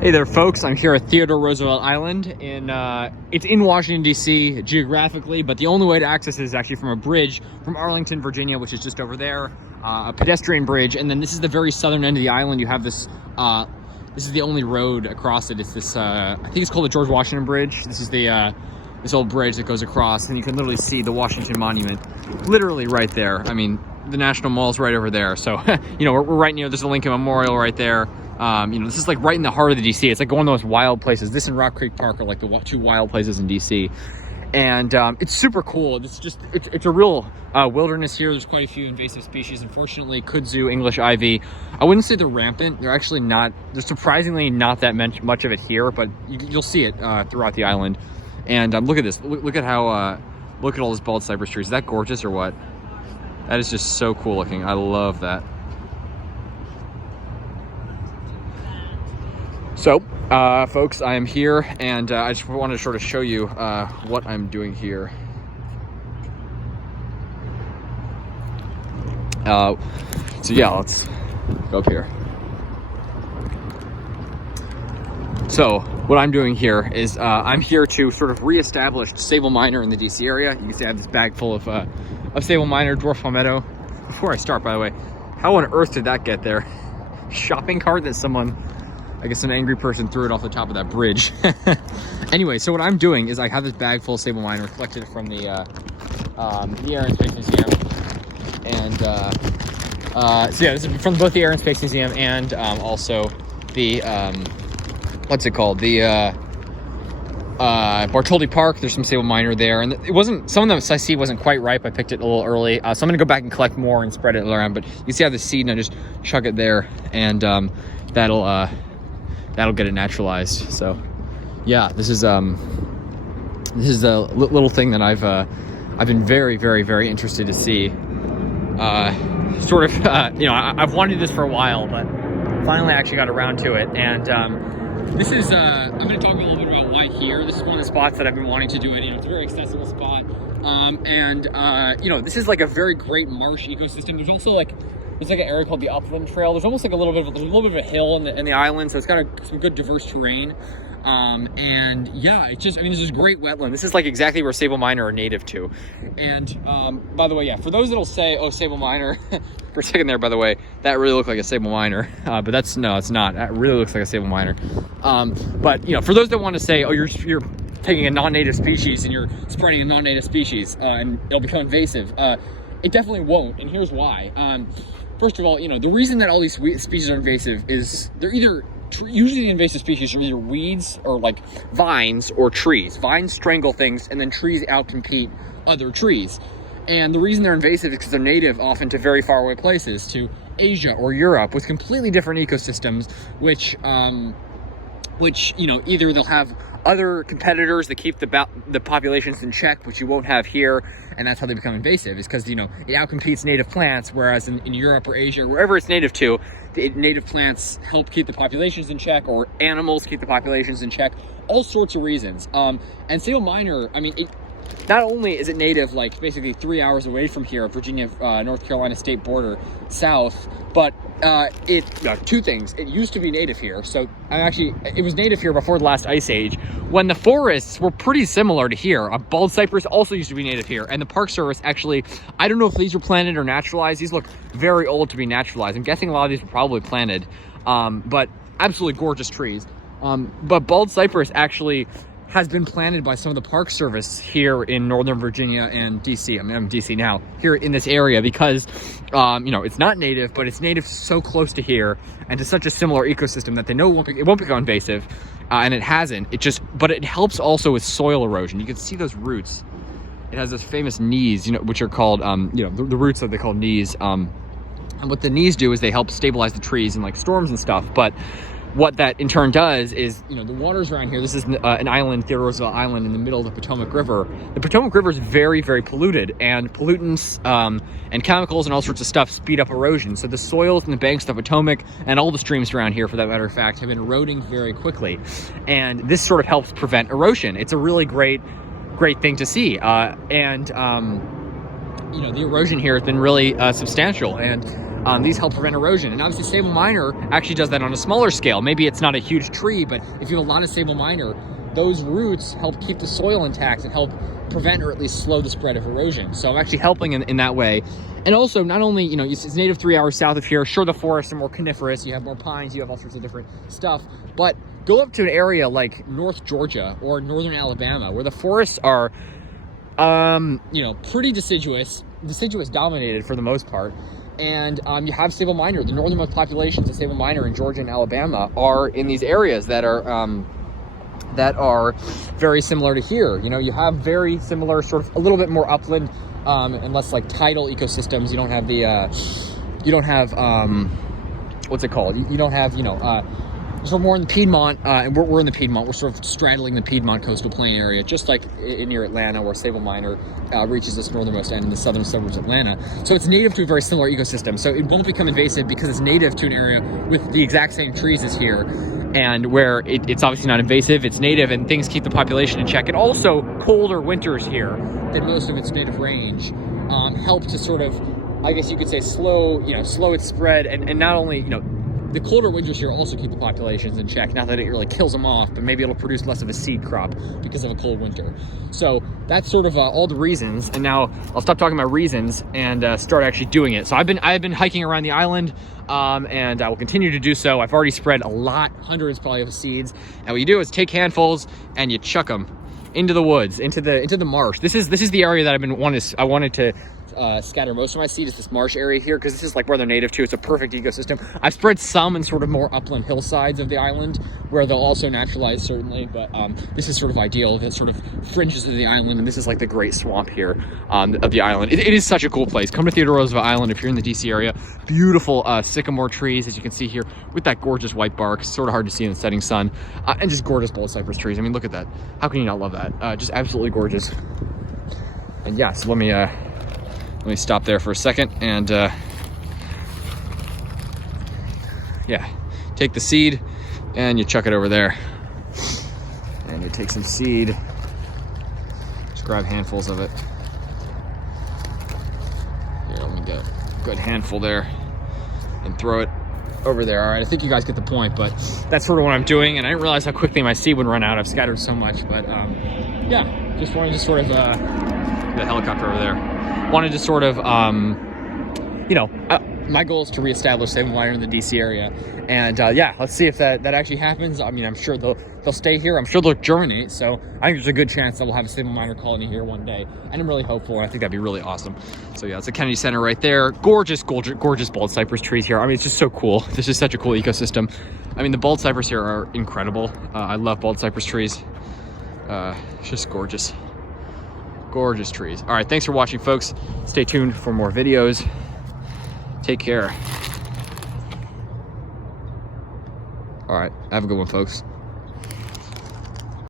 Hey there, folks. I'm here at Theodore Roosevelt Island. It's in Washington, D.C. geographically, but the only way to access it is actually from a bridge from Arlington, Virginia, which is just over there, a pedestrian bridge. And then this is the very southern end of the island. You have this, this is the only road across it. It's this, I think it's called the George Washington Bridge. This is the, this old bridge that goes across, and you can literally see the Washington Monument literally right there. I mean, the National Mall's right over there. So, you know, we're right near, there's a Lincoln Memorial right there. You know, this is like right in the heart of the DC. It's like one of those wild places. This and Rock Creek Park are like the two wild places in DC. And it's super cool. It's a real wilderness here. There's quite a few invasive species. Unfortunately, kudzu, English ivy, I wouldn't say they're rampant. They're actually not, there's surprisingly not that much of it here, but you'll see it throughout the island. And look at this. Look at how, look at all those bald cypress trees. Is that gorgeous or what? That is just so cool looking. I love that. So, folks, I am here, and I just wanted to sort of show you what I'm doing here. So yeah, let's go up here. So, what I'm doing here is I'm here to sort of reestablish Sabal minor in the DC area. You can see I have this bag full of Sabal minor, Dwarf Palmetto. Before I start, by the way, how on earth did that get there? Shopping cart that someone, I guess an angry person, threw it off the top of that bridge. Anyway, so what I'm doing is I have this bag full of Sabal minor collected from the Air and Space Museum. And so yeah, this is from both the Air and Space Museum and also the, what's it called? The Bartholdi Park. There's some Sabal minor there. And it wasn't, some of them I see wasn't quite ripe. I picked it a little early. So I'm gonna go back and collect more and spread it around. But you see I have the seed and I just chuck it there. And that'll get it naturalized. So yeah, this is the little thing that I've been very interested to see. Sort of, you know, I've wanted this for a while, but finally I actually got around to it. And this is, I'm going to talk a little bit about why here. This is one of the spots that I've been wanting to do it. You know, it's a very accessible spot. You know, this is like a very great marsh ecosystem. There's also like, there's like an area called the Upland Trail. There's almost like a little bit of a hill in the island, so it's got some good diverse terrain. And yeah, it's just, I mean, this is great wetland. This is like exactly where Sabal minor are native to. And by the way, yeah, for those that'll say, oh, Sabal minor, for a second there, by the way, that really looked like a Sabal minor, but that's, no, it's not. That really looks like a Sabal minor. But you know, for those that want to say, oh, you're taking a non-native species and you're spreading a non-native species and it'll become invasive, it definitely won't, and here's why. First of all, you know, the reason that all these species are invasive is they're either, usually the invasive species are either weeds or like vines or trees. Vines strangle things and then trees outcompete other trees. And the reason they're invasive is because they're native often to very far away places, to Asia or Europe, with completely different ecosystems, which you know, either they'll have other competitors that keep the populations in check, which you won't have here, and that's how they become invasive, is because, you know, it outcompetes native plants, whereas in Europe or Asia, wherever it's native to, the native plants help keep the populations in check, or animals keep the populations in check, all sorts of reasons. And Sabal minor, I mean, not only is it native, like basically 3 hours away from here, Virginia, North Carolina state border south, but two things. It used to be native here. So it was native here before the last ice age, when the forests were pretty similar to here. Bald cypress also used to be native here. And the Park Service actually, I don't know if these were planted or naturalized. These look very old to be naturalized. I'm guessing a lot of these were probably planted, but absolutely gorgeous trees. But bald cypress actually has been planted by some of the Park Service here in Northern Virginia and DC. I mean, I'm in DC now, here in this area, because, you know, it's not native, but it's native so close to here and to such a similar ecosystem that they know it won't become invasive, and it hasn't. But it helps also with soil erosion. You can see those roots. It has those famous knees, you know, which are called, you know, the roots that they call knees. And what the knees do is they help stabilize the trees in like storms and stuff. But what that in turn does is, you know, the waters around here, this is an island, Theodore Roosevelt Island, in the middle of the Potomac River. The Potomac River is very polluted, and pollutants and chemicals and all sorts of stuff speed up erosion. So the soils and the banks of the Potomac, and all the streams around here, for that matter of fact, have been eroding very quickly. And this sort of helps prevent erosion. It's a really great thing to see. You know, the erosion here has been really substantial. And these help prevent erosion. And obviously Sabal minor actually does that on a smaller scale. Maybe it's not a huge tree, but if you have a lot of Sabal minor, those roots help keep the soil intact and help prevent or at least slow the spread of erosion. So I'm actually helping in that way. And also, not only, you know, it's native 3 hours south of here. Sure, the forests are more coniferous, you have more pines, you have all sorts of different stuff, but go up to an area like North Georgia or Northern Alabama where the forests are, you know, pretty deciduous dominated for the most part. And you have Sabal minor. The northernmost populations of Sabal minor in Georgia and Alabama are in these areas that are very similar to here. You know, you have very similar, sort of a little bit more upland and less like tidal ecosystems. You don't have the, what's it called? You don't have, you know, so we're in the Piedmont, and we're in the Piedmont. We're sort of straddling the Piedmont coastal plain area, just like near Atlanta, where Sabal minor reaches this northernmost end in the southern suburbs of Atlanta. So it's native to a very similar ecosystem. So it won't become invasive because it's native to an area with the exact same trees as here, and where it's obviously not invasive, it's native, and things keep the population in check. And also, colder winters here than most of its native range help to sort of, I guess you could say, slow its spread, and not only, you know, the colder winters here also keep the populations in check. Not that it really kills them off, but maybe it'll produce less of a seed crop because of a cold winter. So that's sort of all the reasons. And now I'll stop talking about reasons and start actually doing it. So I've been hiking around the island, and I will continue to do so. I've already spread a lot, hundreds probably of seeds. And what you do is take handfuls and you chuck them into the woods, into the marsh. This is the area that I wanted to scatter most of my seed, is this marsh area here, because this is like where they're native to. It's a perfect ecosystem. I've spread some in sort of more upland hillsides of the island where they'll also naturalize, certainly, but this is sort of ideal. That sort of fringes of the island, and this is like the great swamp here of the island. It is such a cool place. Come to Theodore Roosevelt Island if you're in the DC area. Beautiful sycamore trees, as you can see here, with that gorgeous white bark. Sort of hard to see in the setting sun, and just gorgeous bold cypress trees. I mean, look at that. How can you not love that? Just absolutely gorgeous. And yeah, so let me stop there for a second and yeah, take the seed and you chuck it over there, and you take some seed, just grab handfuls of it. Here, let me get a good handful there and throw it over there. All right, I think you guys get the point, but that's sort of what I'm doing, and I didn't realize how quickly my seed would run out. I've scattered so much, but yeah, just wanted to sort of the helicopter over there. Wanted to sort of, you know, my goal is to reestablish Sabal minor in the DC area, and yeah, let's see if that actually happens. I mean, I'm sure they'll stay here. I'm sure they'll germinate. So I think there's a good chance that we'll have a Sabal minor colony here one day, and I'm really hopeful. And I think that'd be really awesome. So yeah, it's the Kennedy Center right there. Gorgeous bald cypress trees here. I mean, it's just so cool. This is such a cool ecosystem. I mean, the bald cypress here are incredible. I love bald cypress trees. It's just gorgeous. Gorgeous trees. All right, thanks for watching, folks. Stay tuned for more videos. Take care. All right, have a good one, folks.